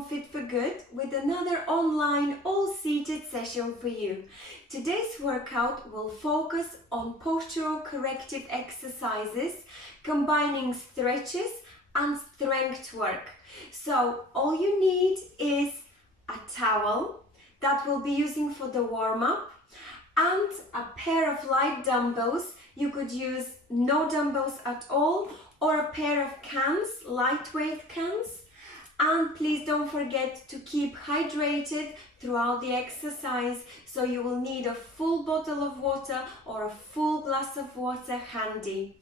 from Fit for Good with another online all-seated session for you. Today's workout will focus on postural corrective exercises, combining stretches and strength work. So all you need is a towel that we'll be using for the warm-up and a pair of light dumbbells. You could use no dumbbells at all or a pair of cans, lightweight cans. And please don't forget to keep hydrated throughout the exercise, so you will need a full bottle of water or a full glass of water handy.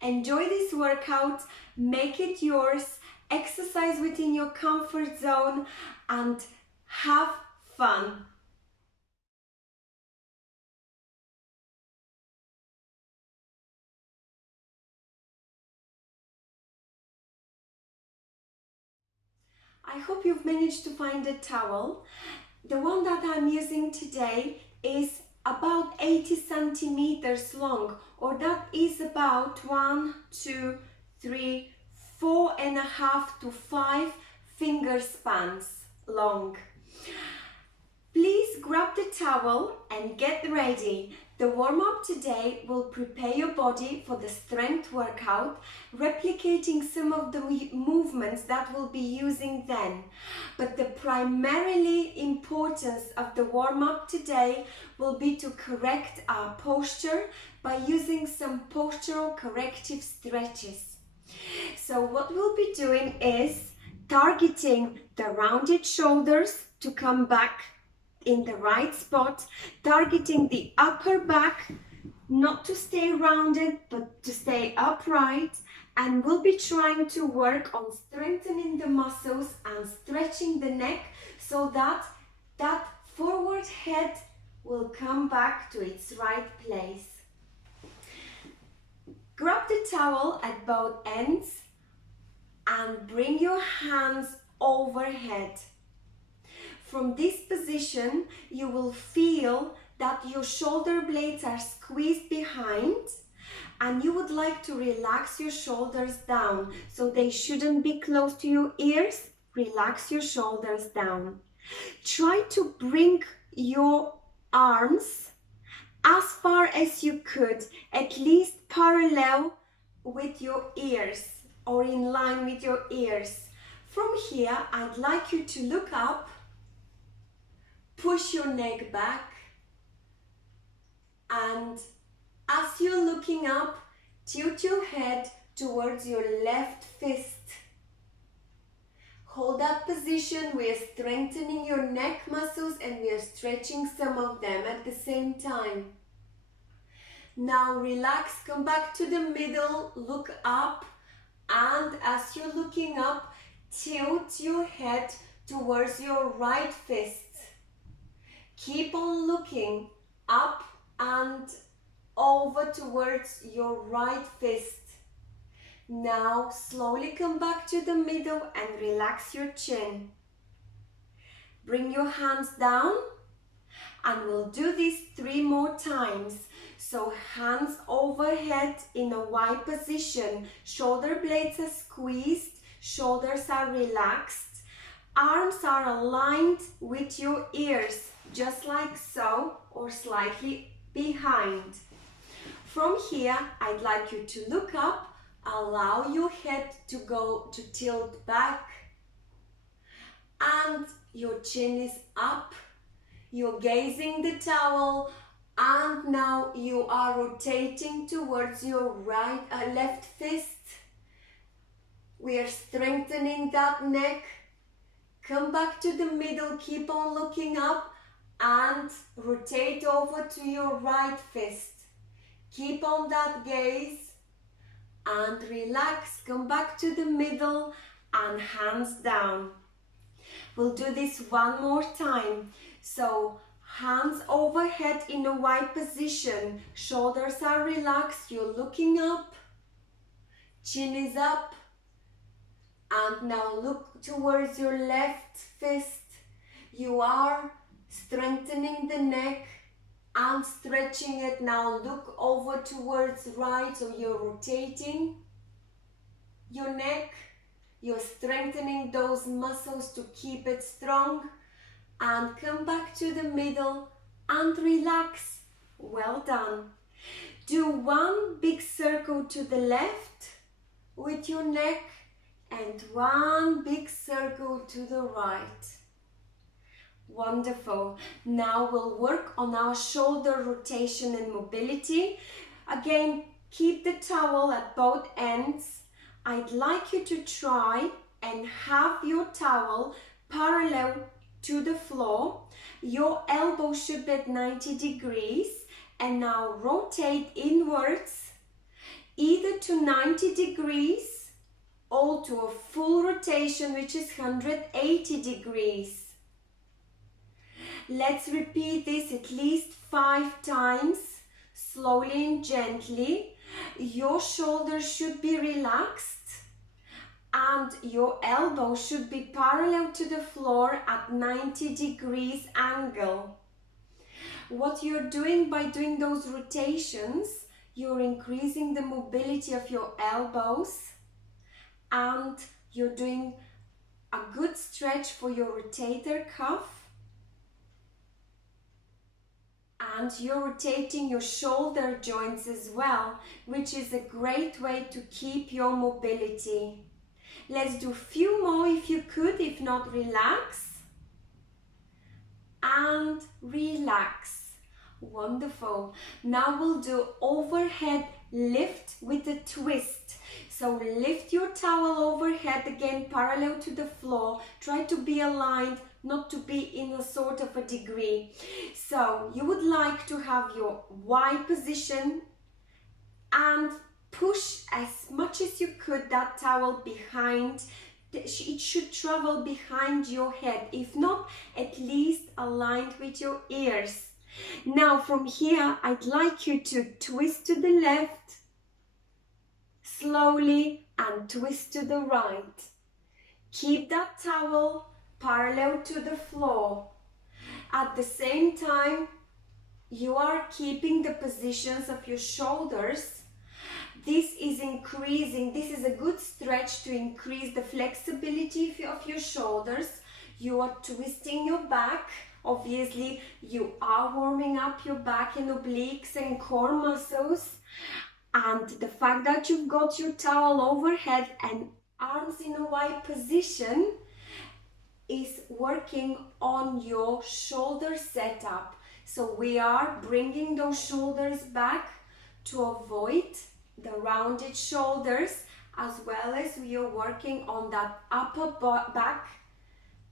Enjoy this workout, make it yours, exercise within your comfort zone and have fun. I hope you've managed to find a towel. The one that I'm using today is about 80 centimeters long, or that is about 4.5 to 5 finger spans long. Please grab the towel and get ready. The warm-up today will prepare your body for the strength workout, replicating some of the movements that we'll be using then. But the primarily importance of the warm-up today will be to correct our posture by using some postural corrective stretches. So what we'll be doing is targeting the rounded shoulders to come back in the right spot, targeting the upper back, not to stay rounded but to stay upright, and we'll be trying to work on strengthening the muscles and stretching the neck so that that forward head will come back to its right place. Grab the towel at both ends and bring your hands overhead. From this position, you will feel that your shoulder blades are squeezed behind and you would like to relax your shoulders down. So they shouldn't be close to your ears. Relax your shoulders down. Try to bring your arms as far as you could, at least parallel with your ears or in line with your ears. From here, I'd like you to look up. Push your neck back, and as you're looking up, tilt your head towards your left fist. Hold that position. We are strengthening your neck muscles and we are stretching some of them at the same time. Now relax, come back to the middle, look up, and as you're looking up, tilt your head towards your right fist. Keep on looking up and over towards your right fist. Now slowly come back to the middle and relax your chin. Bring your hands down and we'll do this 3 more times. So hands overhead in a Y position. Shoulder blades are squeezed, shoulders are relaxed. Arms are aligned with your ears, just like so, or slightly behind. From here, I'd like you to look up, allow your head to tilt back, and your chin is up. You're gazing the towel, and now you are rotating towards your left fist. We are strengthening that neck. Come back to the middle, keep on looking up, and rotate over to your right fist. Keep on that gaze and relax. Come back to the middle and hands down. We'll do this 1 more time. So hands overhead in a Y position. Shoulders are relaxed. You're looking up. Chin is up. And now look towards your left fist. You are strengthening the neck and stretching it. Now look over towards right, so you're rotating your neck. You're strengthening those muscles to keep it strong. And come back to the middle and relax. Well done. Do one big circle to the left with your neck and one big circle to the right. Wonderful. Now we'll work on our shoulder rotation and mobility. Again, keep the towel at both ends. I'd like you to try and have your towel parallel to the floor. Your elbow should be at 90 degrees. And now rotate inwards, either to 90 degrees or to a full rotation, which is 180 degrees. Let's repeat this at least 5 times, slowly and gently. Your shoulders should be relaxed and your elbow should be parallel to the floor at 90 degrees angle. What you're doing by doing those rotations, you're increasing the mobility of your elbows and you're doing a good stretch for your rotator cuff, and you're rotating your shoulder joints as well, which is a great way to keep your mobility. Let's do a few more if you could, if not relax. And relax. Wonderful. Now we'll do overhead lift with a twist. So lift your towel overhead, again parallel to the floor. Try to be aligned, not to be in a sort of a degree. So you would like to have your Y position and push as much as you could that towel behind. It should travel behind your head, if not at least aligned with your ears. Now from here, I'd like you to twist to the left slowly and twist to the right. Keep that towel parallel to the floor. At the same time, you are keeping the positions of your shoulders. This is increasing, this is a good stretch to increase the flexibility of your shoulders. You are twisting your back. Obviously, you are warming up your back and obliques and core muscles. And the fact that you've got your towel overhead and arms in a wide position is working on your shoulder setup. So we are bringing those shoulders back to avoid the rounded shoulders, as well as we are working on that upper back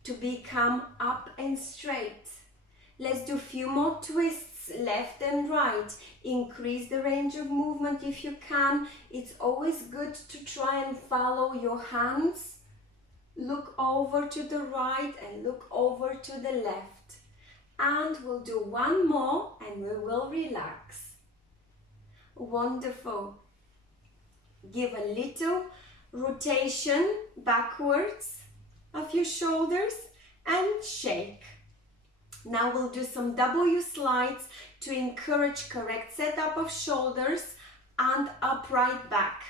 to become up and straight. Let's do a few more twists, left and right. Increase the range of movement if you can. It's always good to try and follow your hands. Look over to the right and look over to the left. And we'll do one more and we will relax. Wonderful. Give a little rotation backwards of your shoulders and shake. Now we'll do some W slides to encourage correct setup of shoulders and upright back.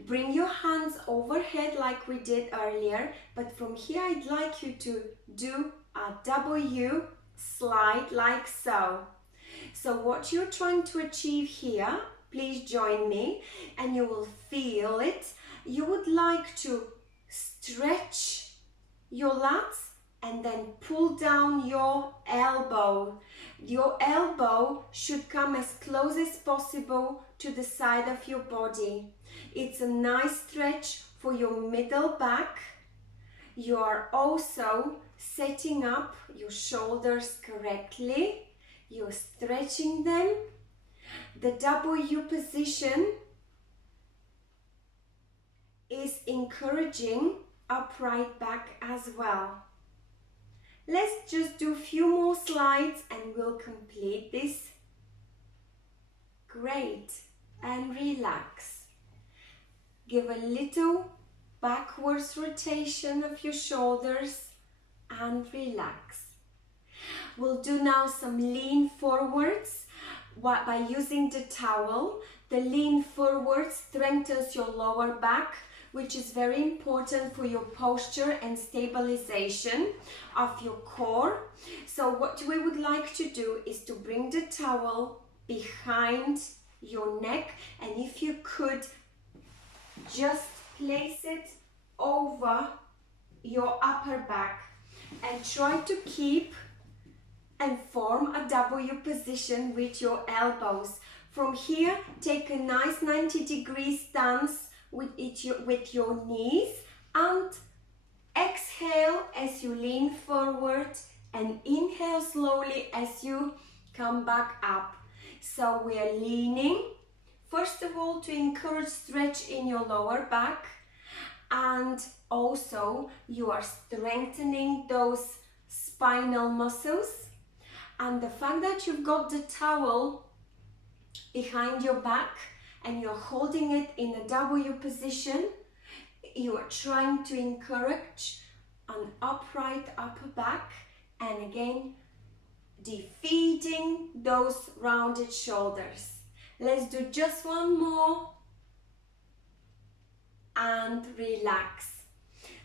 Bring your hands overhead like we did earlier, but from here I'd like you to do a W slide like so. So what you're trying to achieve here, please join me and you will feel it. You would like to stretch your lats and then pull down your elbow. Your elbow should come as close as possible to the side of your body. It's a nice stretch for your middle back. You are also setting up your shoulders correctly. You're stretching them. The W position is encouraging upright back as well. Let's just do a few more slides and we'll complete this. Great. And relax. Give a little backwards rotation of your shoulders and relax. We'll do now some lean forwards by using the towel. The lean forward strengthens your lower back, which is very important for your posture and stabilization of your core. So what we would like to do is to bring the towel behind your neck, and if you could just place it over your upper back and try to keep and form a W position with your elbows. From here, take a nice 90-degree stance with your knees, and exhale as you lean forward and inhale slowly as you come back up. So we are leaning, first of all, to encourage stretch in your lower back, and also you are strengthening those spinal muscles. And the fact that you've got the towel behind your back and you're holding it in a W position, you are trying to encourage an upright upper back, and again defeating those rounded shoulders. Let's do just one more and relax.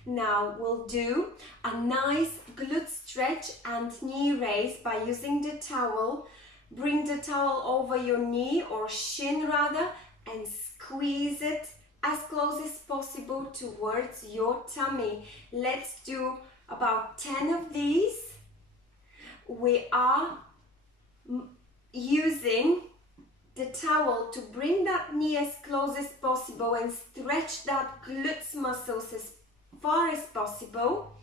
Now we'll do a nice glute stretch and knee raise by using the towel. Bring the towel over your knee or shin rather, and squeeze it as close as possible towards your tummy. Let's do about 10 of these. We are using the towel to bring that knee as close as possible and stretch that glutes muscles as far as possible,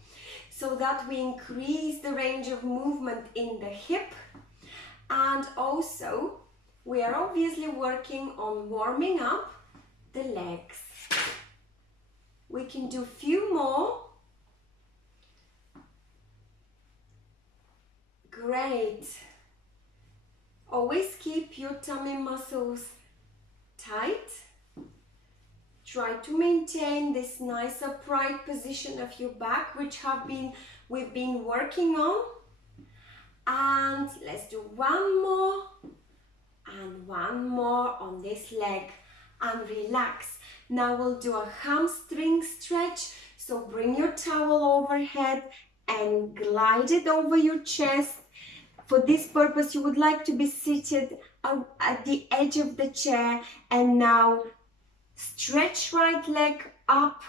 so that we increase the range of movement in the hip. And also we are obviously working on warming up the legs. We can do a few more. Great. Always keep your tummy muscles tight. Try to maintain this nice upright position of your back, which we've been working on. And let's do one more and one more on this leg, and relax. Now we'll do a hamstring stretch. So bring your towel overhead and glide it over your chest. For this purpose, you would like to be seated at the edge of the chair, and now stretch right leg up,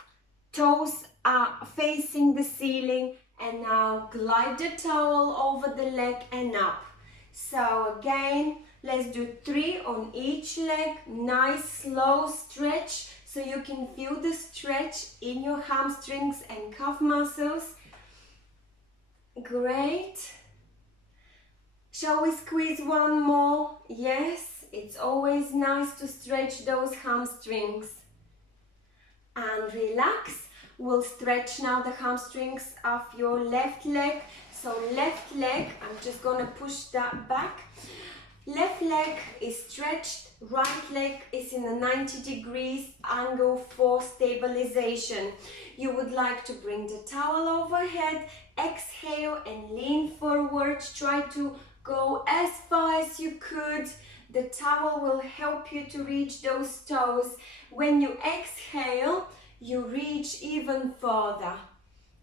toes are facing the ceiling, and now glide the towel over the leg and up. So again, let's do 3 on each leg. Nice slow stretch so you can feel the stretch in your hamstrings and calf muscles. Great. Shall we squeeze one more? Yes, it's always nice to stretch those hamstrings. And relax. We'll stretch now the hamstrings of your left leg. So left leg, I'm just gonna push that back. Left leg is stretched, right leg is in a 90 degrees angle for stabilization. You would like to bring the towel overhead, exhale and lean forward. Try to go as far as you could. The towel will help you to reach those toes. When you exhale, you reach even further.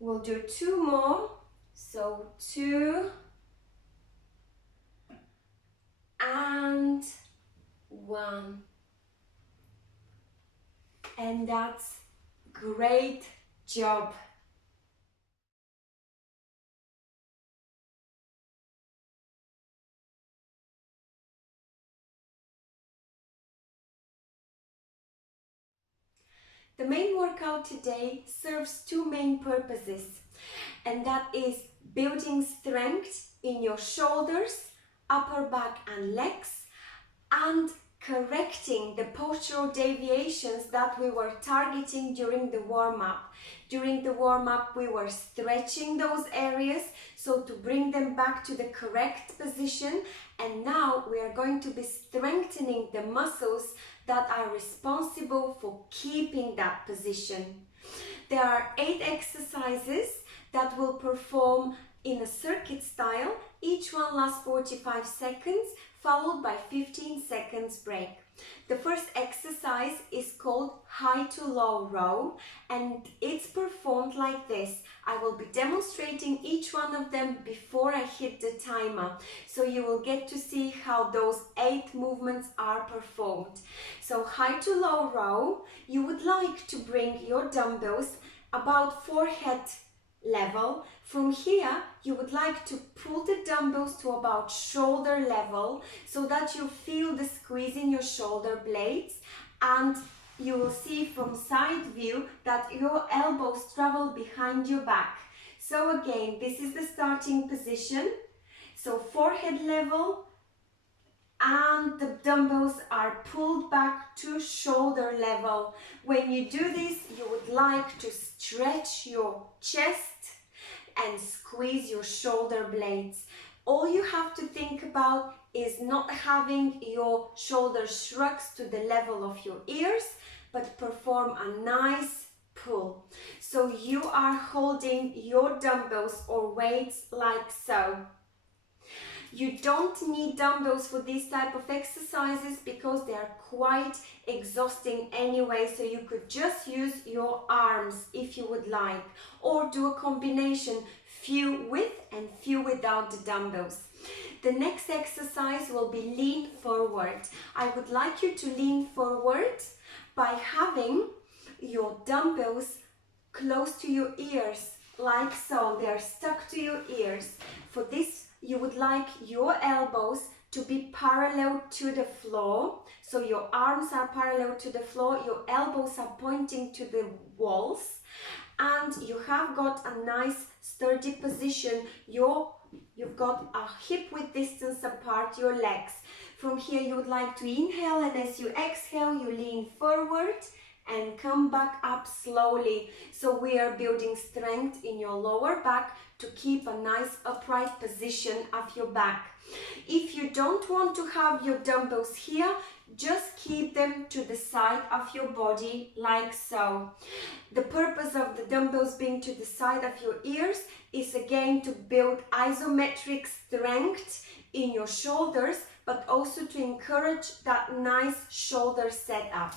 We'll do 2 more. So 2 and 1. And that's great job. The main workout today serves 2 main purposes, and that is building strength in your shoulders, upper back and legs, and correcting the postural deviations that we were targeting during the warm-up. During the warm-up, we were stretching those areas so to bring them back to the correct position, and now we are going to be strengthening the muscles that are responsible for keeping that position. There are 8 exercises that we'll perform in a circuit style. Each one lasts 45 seconds. followed by 15 seconds break. The first exercise is called high to low row, and it's performed like this. I will be demonstrating each one of them before I hit the timer, so you will get to see how those 8 movements are performed. So high to low row, you would like to bring your dumbbells about forehead level. From here, you would like to pull the dumbbells to about shoulder level so that you feel the squeeze in your shoulder blades, and you will see from side view that your elbows travel behind your back. So again, this is the starting position. So forehead level, and the dumbbells are pulled back to shoulder level. When you do this, you would like to stretch your chest and squeeze your shoulder blades. All you have to think about is not having your shoulders shrugs to the level of your ears, but perform a nice pull. So you are holding your dumbbells or weights like so. You don't need dumbbells for these type of exercises because they are quite exhausting anyway, so you could just use your arms if you would like, or do a combination, few with and few without the dumbbells. The next exercise will be lean forward. I would like you to lean forward by having your dumbbells close to your ears, like so. They are stuck to your ears. For this, you would like your elbows to be parallel to the floor. So your arms are parallel to the floor, your elbows are pointing to the walls, and you have got a nice sturdy position. You've got a hip width distance apart your legs. From here, you would like to inhale, and as you exhale, you lean forward and come back up slowly. So we are building strength in your lower back to keep a nice upright position of your back. If you don't want to have your dumbbells here, just keep them to the side of your body like so. The purpose of the dumbbells being to the side of your ears is again to build isometric strength in your shoulders, but also to encourage that nice shoulder setup.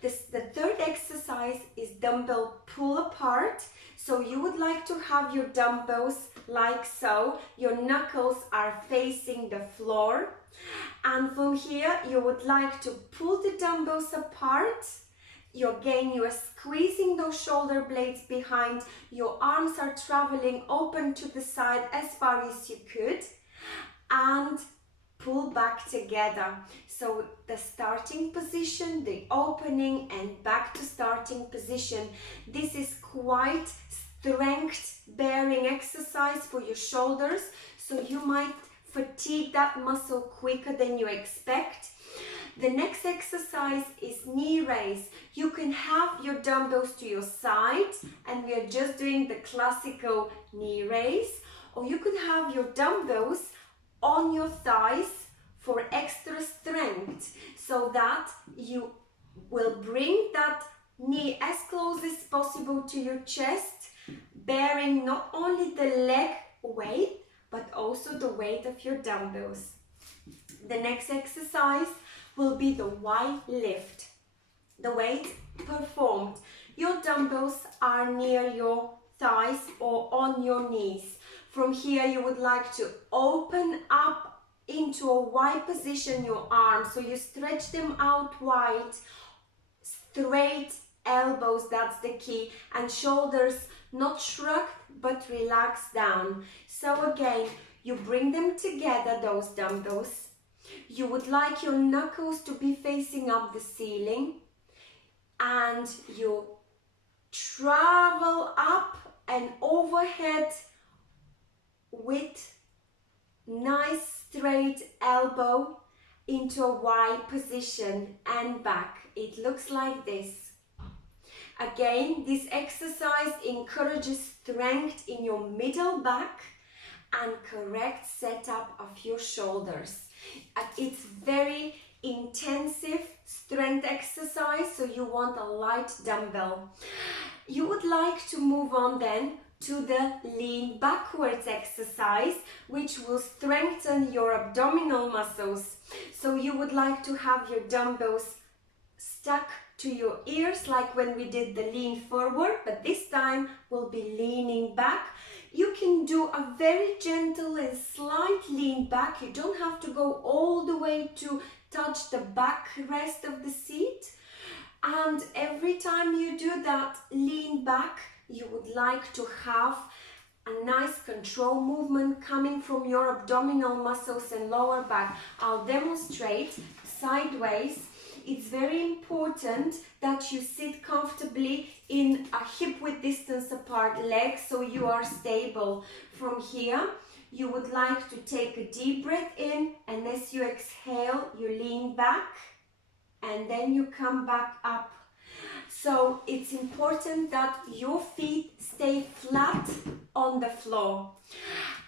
The third exercise is dumbbell pull apart. So you would like to have your dumbbells like so. Your knuckles are facing the floor. And from here, you would like to pull the dumbbells apart. You are squeezing those shoulder blades behind. Your arms are traveling open to the side as far as you could. And pull back together. So the starting position, the opening, and back to starting position. This is quite strength bearing exercise for your shoulders, so you might fatigue that muscle quicker than you expect. The next exercise is knee raise. You can have your dumbbells to your side, and we are just doing the classical knee raise, or you could have your dumbbells on your thighs for extra strength, so that you will bring that knee as close as possible to your chest, bearing not only the leg weight, but also the weight of your dumbbells. The next exercise will be the Y lift. The weight performed. Your dumbbells are near your thighs or on your knees. From here, you would like to open up into a Y position your arms. So you stretch them out wide, straight elbows, that's the key, and shoulders not shrugged but relaxed down. So again, you bring them together, those dumbbells. You would like your knuckles to be facing up the ceiling, and you travel up and overhead with nice straight elbow into a Y position and back. It looks like this. Again, this exercise encourages strength in your middle back and correct setup of your shoulders. It's very intensive strength exercise, so you want a light dumbbell. You would like to move on then to the lean backwards exercise, which will strengthen your abdominal muscles. So you would like to have your dumbbells stuck to your ears like when we did the lean forward, but this time we'll be leaning back. You can do a very gentle and slight lean back. You don't have to go all the way to touch the backrest of the seat. And every time you do that lean back, you would like to have a nice control movement coming from your abdominal muscles and lower back. I'll demonstrate sideways. It's very important that you sit comfortably in a hip width distance apart leg so you are stable. From here, you would like to take a deep breath in, and as you exhale, you lean back and then you come back up. So it's important that your feet stay flat on the floor.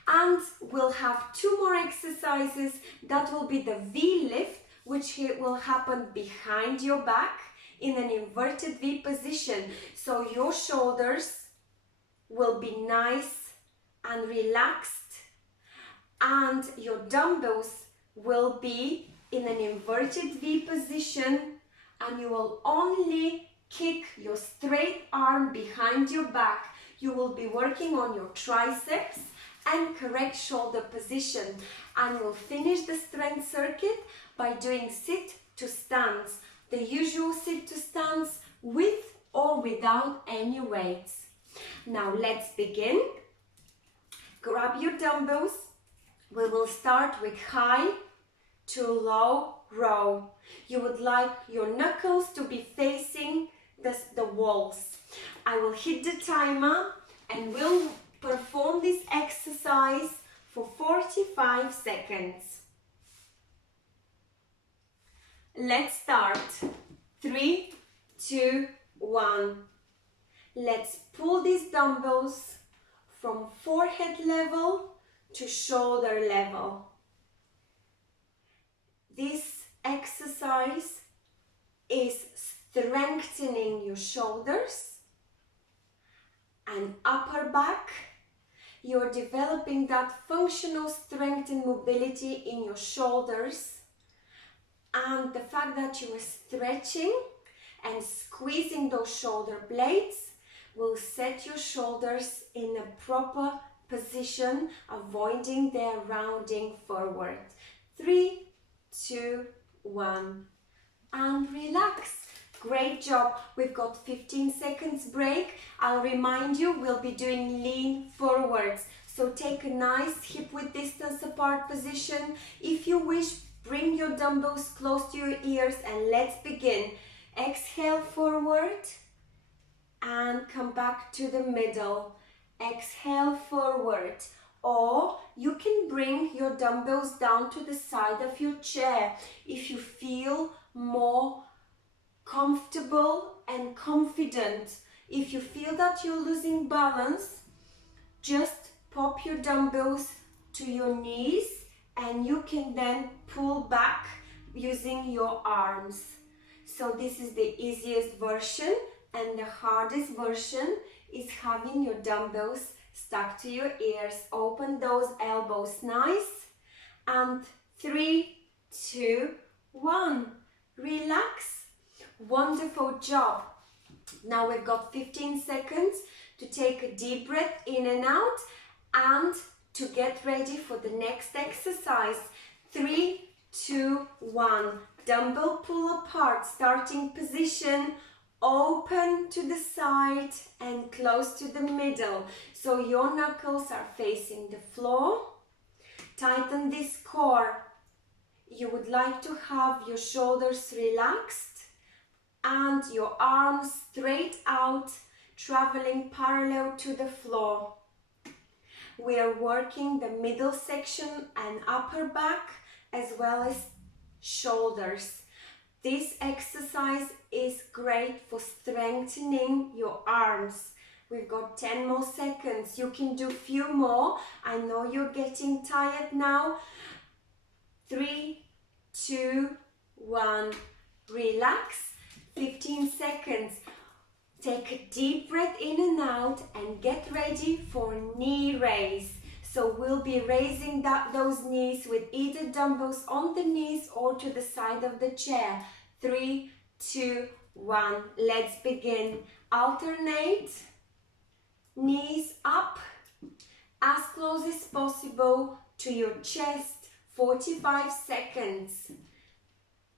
And we'll have two more exercises. That will be the V lift, which will happen behind your back in an inverted V position. So your shoulders will be nice and relaxed, and your dumbbells will be in an inverted V position, and you will only kick your straight arm behind your back. You will be working on your triceps and correct shoulder position, and we'll finish the strength circuit by doing sit to stance, the usual sit to stance with or without any weights. Now let's begin. Grab your dumbbells. We will start with high to low row. You would like your knuckles to be facing the walls. I will hit the timer and we'll perform this exercise for 45 seconds. Let's start. 3, 2, 1. Let's pull these dumbbells from forehead level to shoulder level. This exercise is strengthening your shoulders and upper back. You're developing that functional strength and mobility in your shoulders, and the fact that you are stretching and squeezing those shoulder blades will set your shoulders in a proper position, avoiding their rounding forward. 3, 2, 1, and relax. Great job. We've got 15 seconds break. I'll remind you, we'll be doing lean forwards. So take a nice hip width distance apart position. If you wish, bring your dumbbells close to your ears and let's begin. Exhale forward and come back to the middle. Exhale forward. Or you can bring your dumbbells down to the side of your chair if you feel more comfortable and confident. If you feel that you're losing balance, just pop your dumbbells to your knees and you can then pull back using your arms. So this is the easiest version, and the hardest version is having your dumbbells stuck to your ears. Open those elbows nice, and 3, 2, 1. Relax. Wonderful job. Now we've got 15 seconds to take a deep breath in and out and to get ready for the next exercise. 3, 2, 1. Dumbbell pull apart, starting position, open to the side and close to the middle. So your knuckles are facing the floor. Tighten this core. You would like to have your shoulders relaxed and your arms straight out, traveling parallel to the floor. We are working the middle section and upper back as well as shoulders. This exercise is great for strengthening your arms. We've got 10 more seconds. You can do a few more. I know you're getting tired now. 3, 2, 1. Relax. 15 seconds. Take a deep breath in and out and get ready for knee raise. So we'll be raising those knees with either dumbbells on the knees or to the side of the chair. 3, 2, 1. Let's begin. Alternate. Knees up as close as possible to your chest. 45 seconds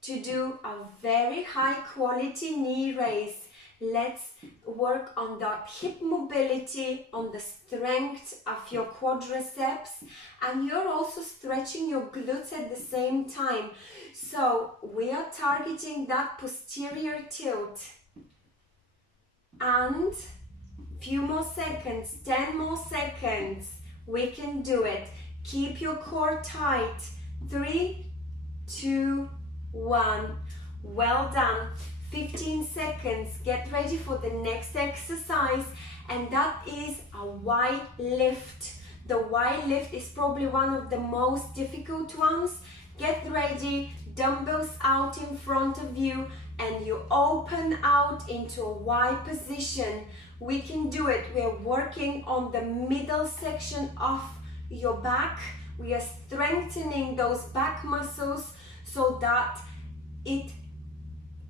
to do a very high quality knee raise. Let's work on the hip mobility, on the strength of your quadriceps, and you're also stretching your glutes at the same time. So we are targeting that posterior tilt. And few more seconds, 10 more seconds. We can do it. Keep your core tight. 3, 2, 1. Well done. 15 seconds. Get ready for the next exercise, and that is a Y lift. The Y lift is probably one of the most difficult ones. Get ready, dumbbells out in front of you, and you open out into a Y position. We can do it. We're working on the middle section of your back. We are strengthening those back muscles so that it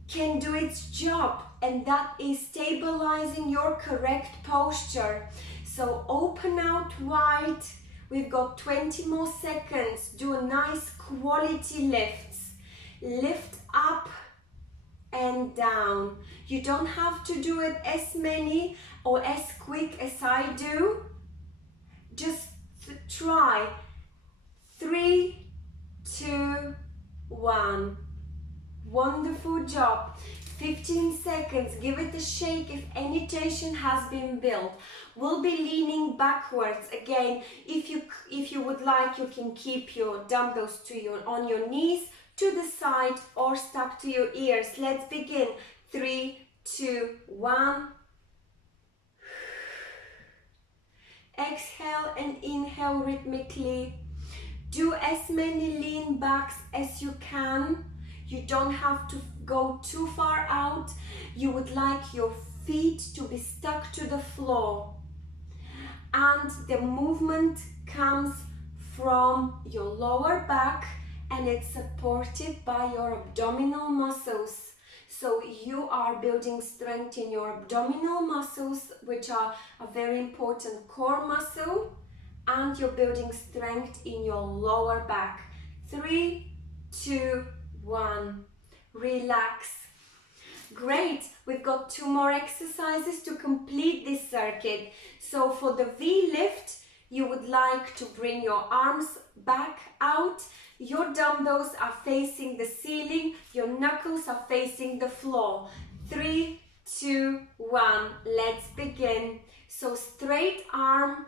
can do its job, and that is stabilizing your correct posture. So open out wide. We've got 20 more seconds. Do a nice quality lifts. Lift up and down. You don't have to do it as many or as quick as I do. Just try. 3, 2, 1. Wonderful job. 15 seconds. Give it a shake if any tension has been built. We'll be leaning backwards. Again, if you would like, you can keep your dumbbells on your knees, to the side, or stuck to your ears. Let's begin. 3, 2, 1. Exhale and inhale rhythmically. Do as many lean backs as you can. You don't have to go too far out. You would like your feet to be stuck to the floor. And the movement comes from your lower back, and it's supported by your abdominal muscles. So you are building strength in your abdominal muscles, which are a very important core muscle, and you're building strength in your lower back. 3, 2, 1. Relax. Great. We've got 2 more exercises to complete this circuit. So for the V lift, you would like to bring your arms back out. Your dumbbells are facing the ceiling. Your knuckles are facing the floor. 3, 2, 1. Let's begin. So straight arm,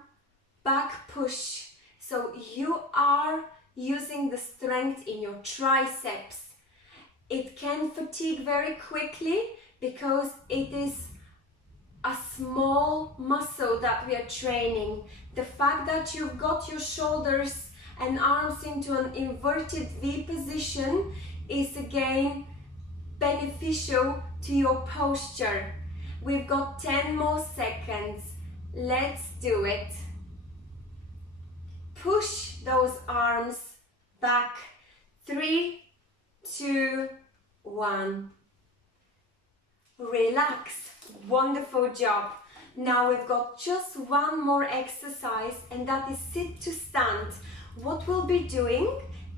back push. So you are using the strength in your triceps. It can fatigue very quickly because it is a small muscle that we are training. The fact that you've got your shoulders and arms into an inverted V position is again beneficial to your posture. We've got 10 more seconds. Let's do it. Push those arms back. 3, 2, 1. Relax. Wonderful job. Now we've got just one more exercise, and that is sit to stand. What we'll be doing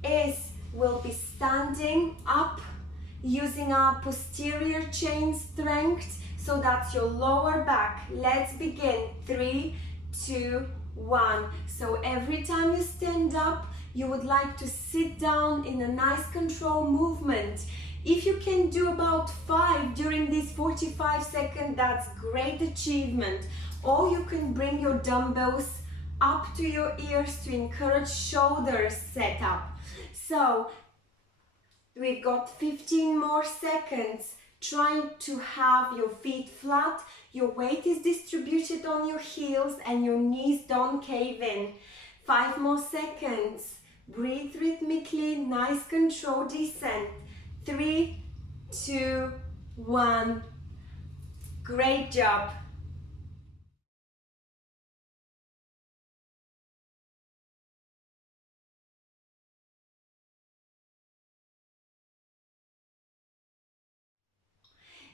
is we'll be standing up using our posterior chain strength, so that's your lower back. Let's begin. 3, 2, 1. So every time you stand up, you would like to sit down in a nice control movement. If you can do about 5 during these 45 seconds, that's great achievement. Or you can bring your dumbbells up to your ears to encourage shoulders set up. So we've got 15 more seconds. Trying to have your feet flat, your weight is distributed on your heels, and your knees don't cave in. 5 more seconds. Breathe rhythmically, nice control, descent. 3, 2, 1. Great job.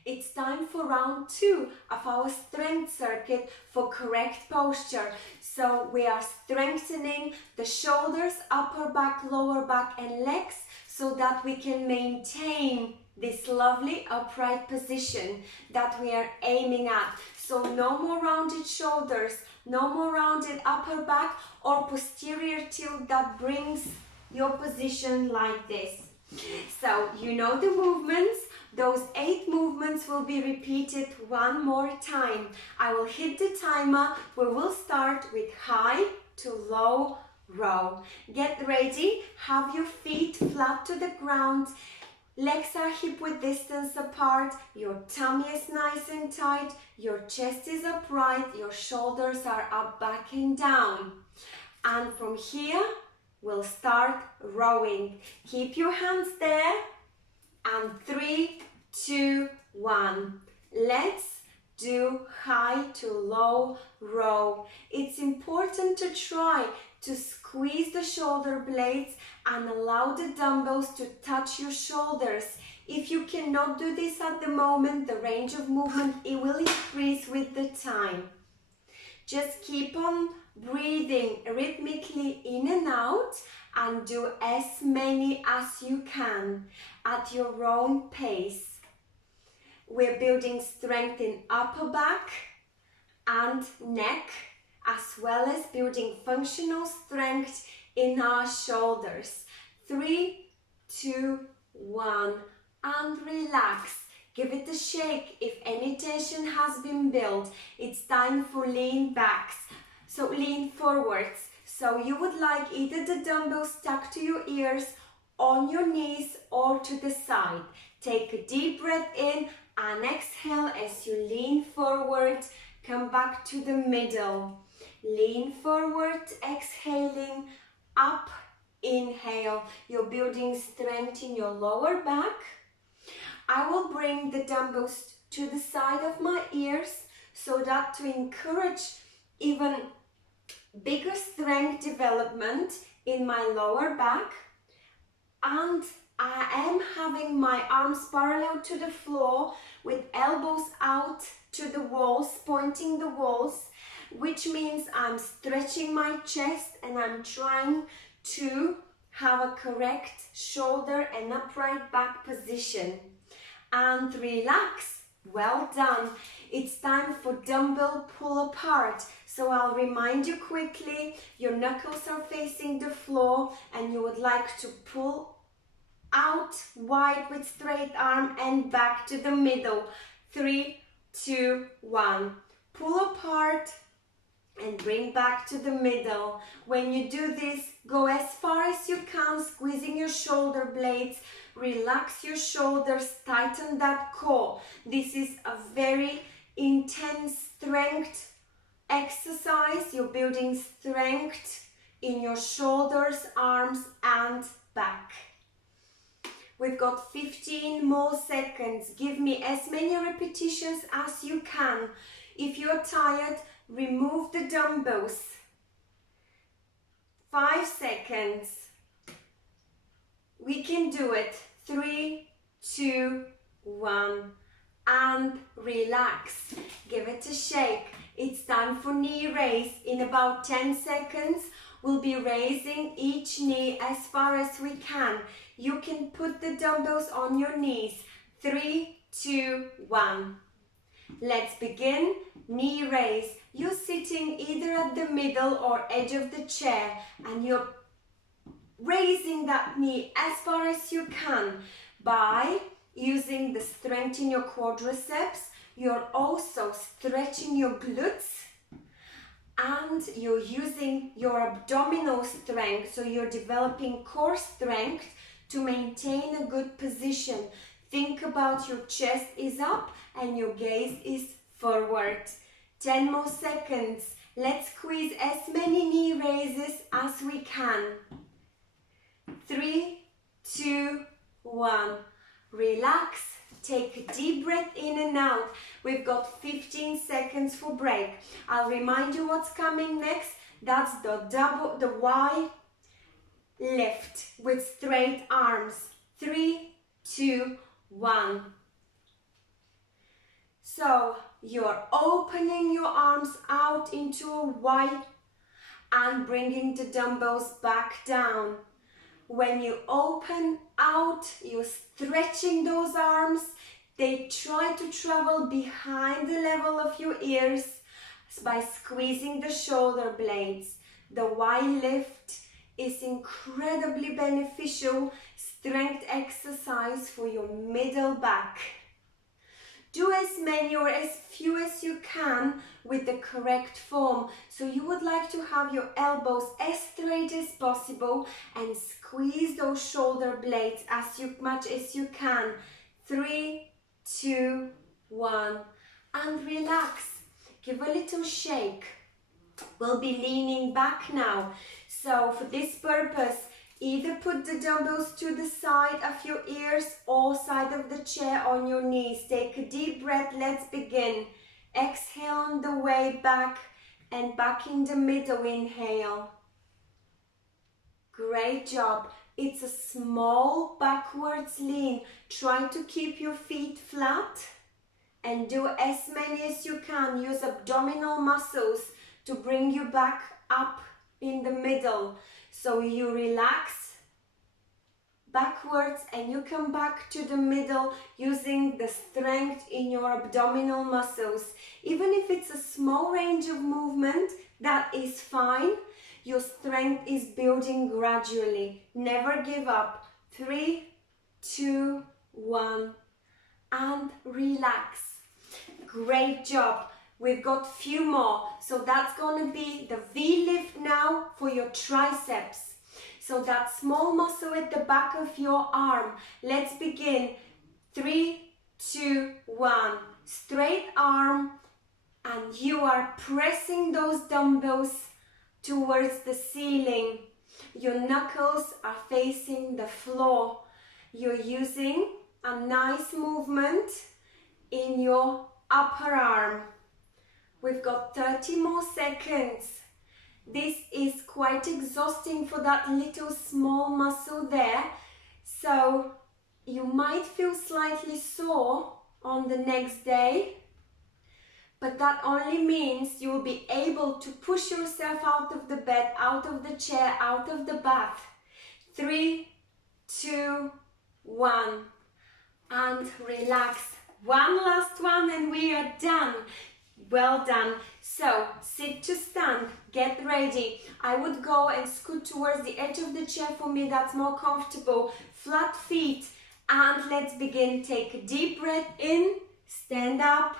It's time for round 2 of our strength circuit for correct posture. So we are strengthening the shoulders, upper back, lower back and legs so that we can maintain this lovely upright position that we are aiming at. So no more rounded shoulders, no more rounded upper back or posterior tilt that brings your position like this. So you know the movements. Those 8 movements will be repeated one more time. I will hit the timer. We will start with high to low row. Get ready. Have your feet flat to the ground. Legs are hip-width distance apart. Your tummy is nice and tight. Your chest is upright. Your shoulders are up, back and down. And from here, we'll start rowing. Keep your hands there. And 3, 2, 1. Let's do high to low row. It's important to try to squeeze the shoulder blades and allow the dumbbells to touch your shoulders. If you cannot do this at the moment, the range of movement, it will increase with the time. Just keep on breathing rhythmically in and out and do as many as you can at your own pace. We're building strength in upper back and neck, as well as building functional strength in our shoulders. 3, 2, 1, and relax. Give it a shake if any tension has been built. It's time for lean backs. So lean forwards. So you would like either the dumbbells stuck to your ears, on your knees or to the side. Take a deep breath in and exhale as you lean forward. Come back to the middle. Lean forward, exhaling, up, inhale. You're building strength in your lower back. I will bring the dumbbells to the side of my ears so that to encourage even bigger strength development in my lower back. And I am having my arms parallel to the floor with elbows out to the walls, pointing the walls, which means I'm stretching my chest and I'm trying to have a correct shoulder and upright back position. And relax. Well done. It's time for dumbbell pull apart. So I'll remind you quickly, your knuckles are facing the floor and you would like to pull out wide with straight arm and back to the middle. 3, 2, 1. Pull apart and bring back to the middle. When you do this, go as far as you can, squeezing your shoulder blades. Relax your shoulders, tighten that core. This is a very intense strength exercise. You're building strength in your shoulders, arms and back. We've got 15 more seconds. Give me as many repetitions as you can. If you're tired, remove the dumbbells. 5 seconds. We can do it. 3, 2, 1. And relax. Give it a shake. It's time for knee raise. In about 10 seconds, we'll be raising each knee as far as we can. You can put the dumbbells on your knees. 3, 2, 1. Let's begin. Knee raise. You're sitting either at the middle or edge of the chair and you're raising that knee as far as you can by using the strength in your quadriceps. You're also stretching your glutes and you're using your abdominal strength. So you're developing core strength to maintain a good position. Think about your chest is up and your gaze is forward. 10 more seconds. Let's squeeze as many knee raises as we can. 3, 2, 1. Relax. Take a deep breath in and out. We've got 15 seconds for break. I'll remind you what's coming next. That's the Y lift with straight arms. 3, 2, 1. So you're opening your arms out into a Y and bringing the dumbbells back down. When you open out, you're stretching those arms. They try to travel behind the level of your ears by squeezing the shoulder blades. The Y lift is incredibly beneficial strength exercise for your middle back. Do as many or as few as you can with the correct form. So you would like to have your elbows as straight as possible and squeeze those shoulder blades as much as you can. 3, 2, 1. And relax. Give a little shake. We'll be leaning back now. So for this purpose, either put the dumbbells to the side of your ears or side of the chair on your knees. Take a deep breath. Let's begin. Exhale on the way back and back in the middle. Inhale. Great job. It's a small backwards lean. Try to keep your feet flat and do as many as you can. Use abdominal muscles to bring you back up in the middle. So you relax backwards and you come back to the middle using the strength in your abdominal muscles. Even if it's a small range of movement, that is fine. Your strength is building gradually. Never give up. 3, 2, 1, and relax. Great job. We've got a few more. So that's going to be the V lift now for your triceps. So that small muscle at the back of your arm. Let's begin. 3, 2, 1. Straight arm, and you are pressing those dumbbells towards the ceiling. Your knuckles are facing the floor. You're using a nice movement in your upper arm. We've got 30 more seconds. This is quite exhausting for that little small muscle there. So you might feel slightly sore on the next day, but that only means you will be able to push yourself out of the bed, out of the chair, out of the bath. 3, 2, 1. And relax. One last one and we are done. Well done. So sit to stand, get ready. I would go and scoot towards the edge of the chair. For me, that's more comfortable. Flat feet, and let's begin. Take a deep breath in, stand up,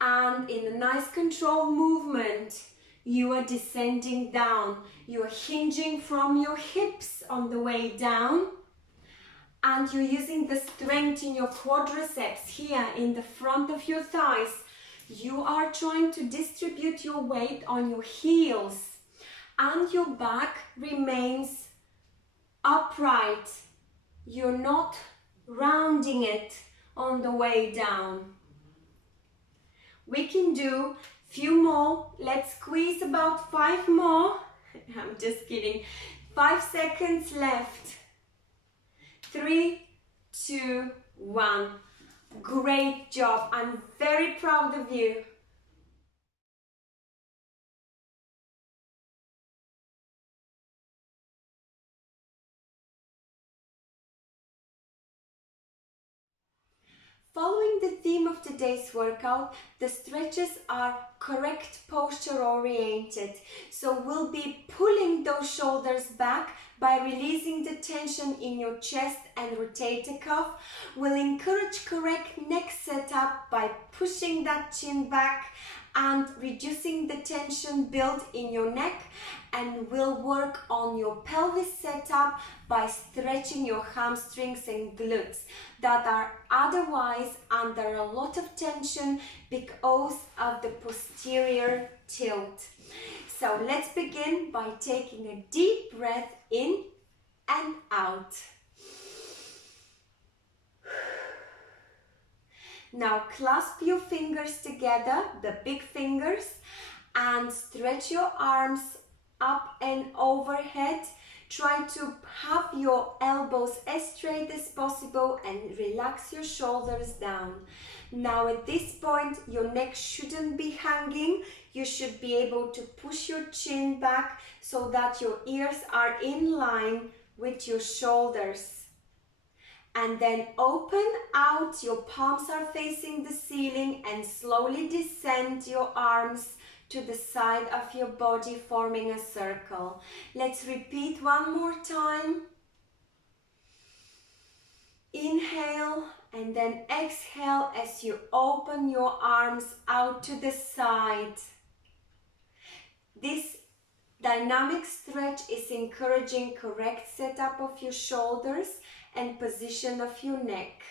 and in a nice controlled movement, you are descending down. You are hinging from your hips on the way down, and you're using the strength in your quadriceps here in the front of your thighs. You are trying to distribute your weight on your heels, and your back remains upright. You're not rounding it on the way down. We can do a few more. Let's squeeze about 5 more. I'm just kidding. 5 seconds left. 3, 2, 1. Great job. I'm very proud of you. Following the theme of today's workout, the stretches are correct posture oriented. So we'll be pulling those shoulders back by releasing the tension in your chest and rotator cuff. We'll encourage correct neck setup by pushing that chin back and reducing the tension built in your neck. And we'll work on your pelvis setup by stretching your hamstrings and glutes that are otherwise under a lot of tension because of the posterior tilt. So let's begin by taking a deep breath in and out. Now clasp your fingers together, the big fingers, and stretch your arms up and overhead. Try to have your elbows as straight as possible and relax your shoulders down. Now at this point, your neck shouldn't be hanging. You should be able to push your chin back so that your ears are in line with your shoulders. And then open out, your palms are facing the ceiling, and slowly descend your arms to the side of your body, forming a circle. Let's repeat one more time. Inhale and then exhale as you open your arms out to the side. This dynamic stretch is encouraging correct setup of your shoulders and position of your neck.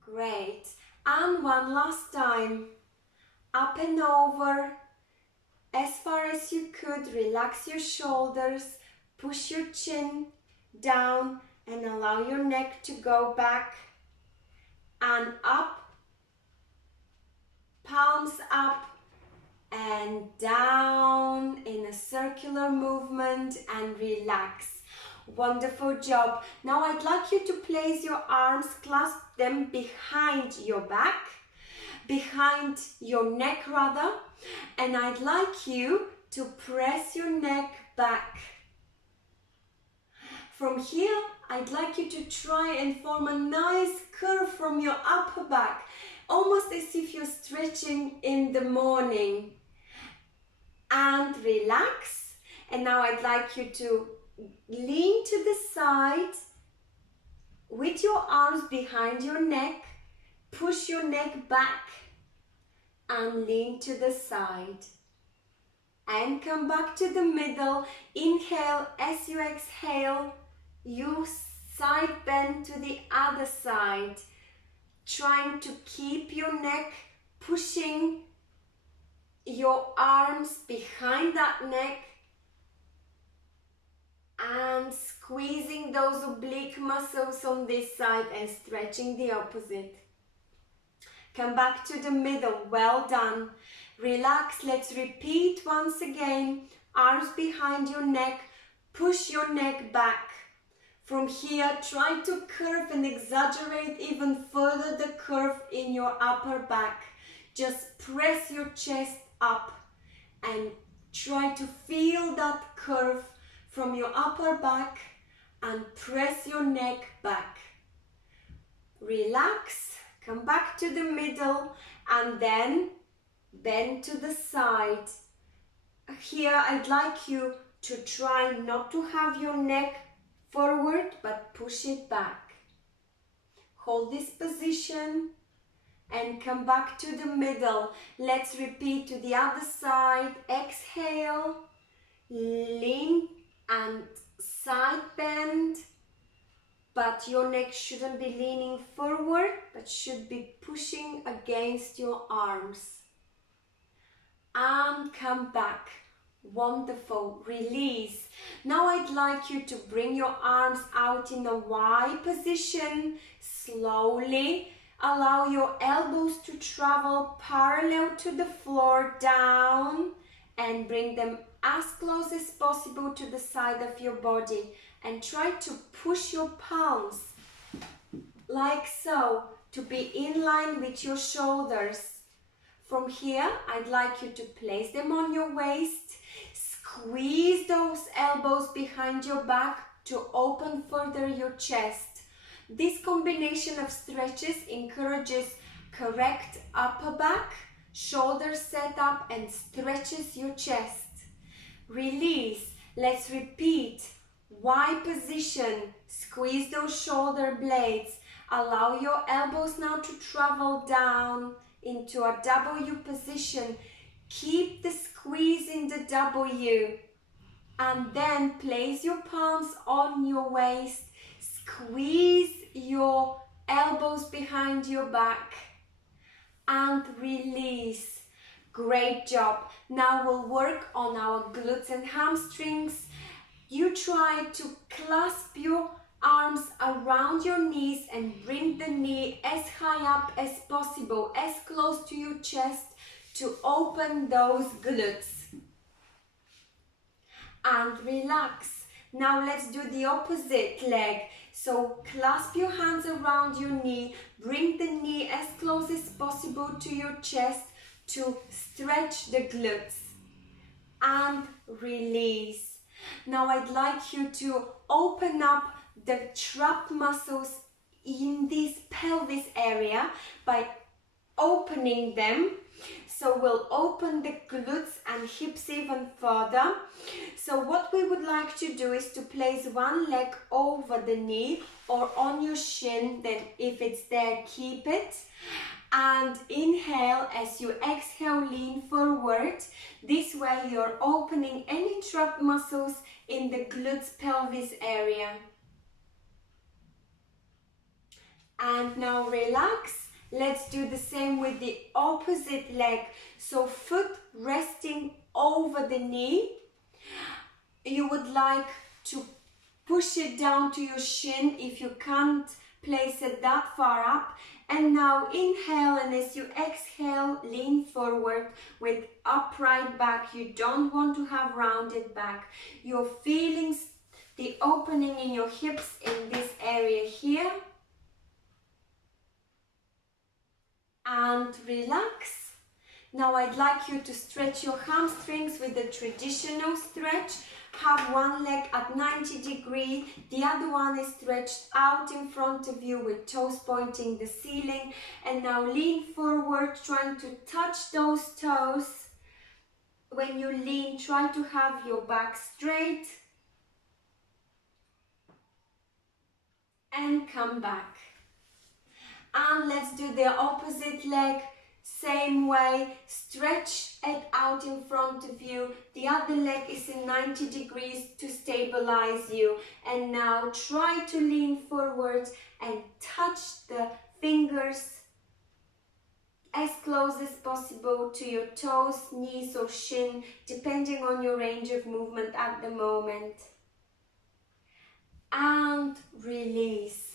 Great. And one last time. Up and over, as far as you could. Relax your shoulders, push your chin down and allow your neck to go back and up, palms up and down in a circular movement, and relax. Wonderful job. Now I'd like you to place your arms, clasp them behind your back, behind your neck rather, and I'd like you to press your neck back. From here, I'd like you to try and form a nice curve from your upper back, almost as if you're stretching in the morning. And relax. And now I'd like you to lean to the side with your arms behind your neck. Push your neck back and lean to the side. And come back to the middle. Inhale. As you exhale, you side bend to the other side, trying to keep your neck, pushing your arms behind that neck and squeezing those oblique muscles on this side and stretching the opposite. Come back to the middle. Well done. Relax. Let's repeat once again. Arms behind your neck. Push your neck back. From here, try to curve and exaggerate even further the curve in your upper back. Just press your chest up and try to feel that curve from your upper back and press your neck back. Relax. Come back to the middle and then bend to the side. Here I'd like you to try not to have your neck forward but push it back. Hold this position and come back to the middle. Let's repeat to the other side. Exhale, lean and side bend. But your neck shouldn't be leaning forward, but should be pushing against your arms. And come back. Wonderful. Release. Now I'd like you to bring your arms out in a Y position. Slowly allow your elbows to travel parallel to the floor, down, and bring them as close as possible to the side of your body. And try to push your palms like so to be in line with your shoulders. From here, I'd like you to place them on your waist. Squeeze those elbows behind your back to open further your chest. This combination of stretches encourages correct upper back, shoulder setup, and stretches your chest. Release. Let's repeat. Y position, squeeze those shoulder blades, allow your elbows now to travel down into a W position, keep the squeeze in the W, and then place your palms on your waist, squeeze your elbows behind your back, and release. Great job. Now we'll work on our glutes and hamstrings. You try to clasp your arms around around your knees and bring the knee as high up as possible, as close to your chest to open those glutes. And relax. Now let's do the opposite leg. So clasp your hands around your knee, bring the knee as close as possible to your chest to stretch the glutes. And release. Now I'd like you to open up the trapped muscles in this pelvis area by opening them. So we'll open the glutes and hips even further. So what we would like to do is to place one leg over the knee or on your shin, then if it's there, keep it. And inhale. As you exhale, lean forward. This way you're opening any trapped muscles in the glutes pelvis area. And now relax. Let's do the same with the opposite leg. So foot resting over the knee. You would like to push it down to your shin if you can't place it that far up. And now inhale, and as you exhale, lean forward with upright back. You don't want to have rounded back. You're feeling the opening in your hips in this area here. And relax. Now I'd like you to stretch your hamstrings with the traditional stretch. Have one leg at 90 degrees, the other one is stretched out in front of you with toes pointing the ceiling. And now lean forward, trying to touch those toes. When you lean, try to have your back straight. And come back. And let's do the opposite leg. Same way, stretch it out in front of you. The other leg is in 90 degrees to stabilize you. And now try to lean forward and touch the fingers as close as possible to your toes, knees or shin, depending on your range of movement at the moment. And release.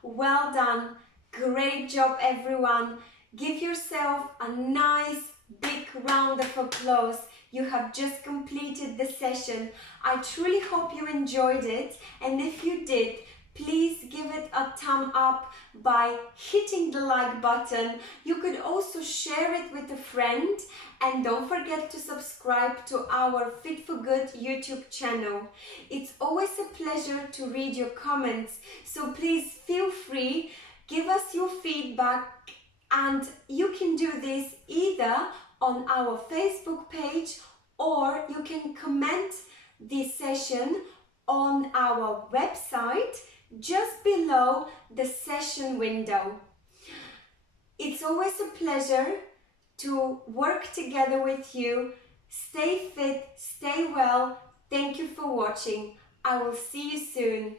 Well done. Great job, everyone. Give yourself a nice big round of applause. You have just completed the session. I truly hope you enjoyed it, and if you did, please give it a thumb up by hitting the like button. You could also share it with a friend, and don't forget to subscribe to our Fit for Good YouTube channel. It's always a pleasure to read your comments, so please feel free, give us your feedback. And you can do this either on our Facebook page, or you can comment this session on our website just below the session window. It's always a pleasure to work together with you. Stay fit, stay well. Thank you for watching. I will see you soon.